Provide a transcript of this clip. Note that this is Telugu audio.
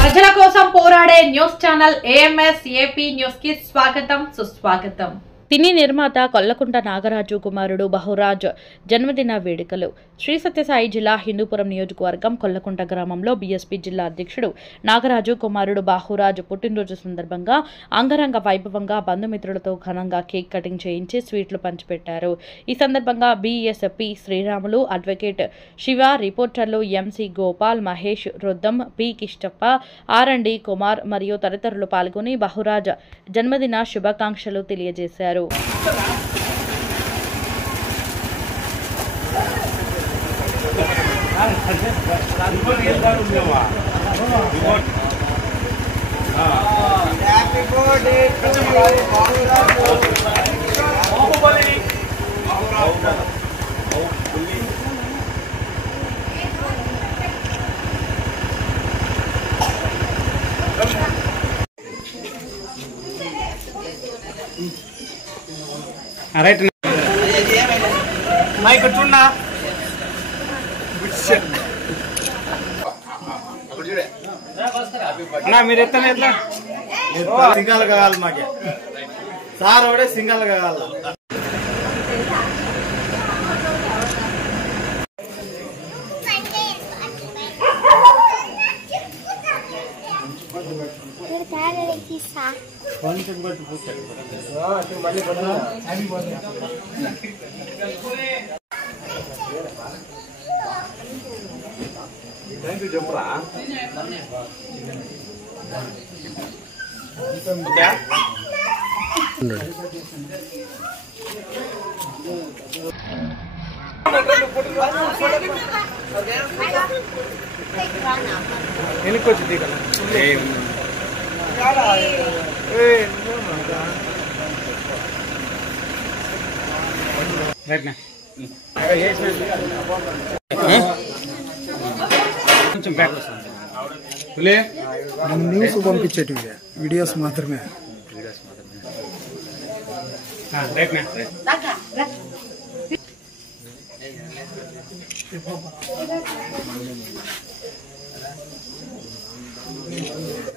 ప్రజల కోసం పోరాడే news channel AMS AP news కి స్వాగతం సుస్వాగతం। సినీ నిర్మాత కొల్లకుంట నాగరాజు కుమారుడు బహురాజ్ జన్మదిన వేడుకలు శ్రీ సత్యసాయి జిల్లా హిందూపురం నియోజకవర్గం కొల్లకుంట గ్రామంలో బీఎస్పీ జిల్లా అధ్యక్షుడు నాగరాజు కుమారుడు బహురాజ్ పుట్టినరోజు సందర్భంగా అంగరంగ వైభవంగా బంధుమిత్రులతో ఘనంగా కేక్ కటింగ్ చేయించి స్వీట్లు పంచిపెట్టారు। ఈ సందర్భంగా BSP శ్రీరాములు, అడ్వకేట్ శివ, రిపోర్టర్లు MC Gopal, Mahesh, Ruddam, P Kishtappa, R&D Kumar మరియు తదితరులు పాల్గొని బహురాజ్ జన్మదిన శుభాకాంక్షలు తెలియజేశారు। రైట్ మైక్ చూడనా నా మీరు ఎత్తనే ఎట్లా సింగల్ కావాలి మాకే సార్ ఒకటే సింగల్ కావాలి కొంచెం బట్టి పూసాడు మళ్ళీ థ్యాంక్ యూ చెప్పరా వెనక్కి వచ్చింది కదా కొంచెం బ్యాక్ న్యూస్ పంపించేటివి వీడియోస్ మాత్రమే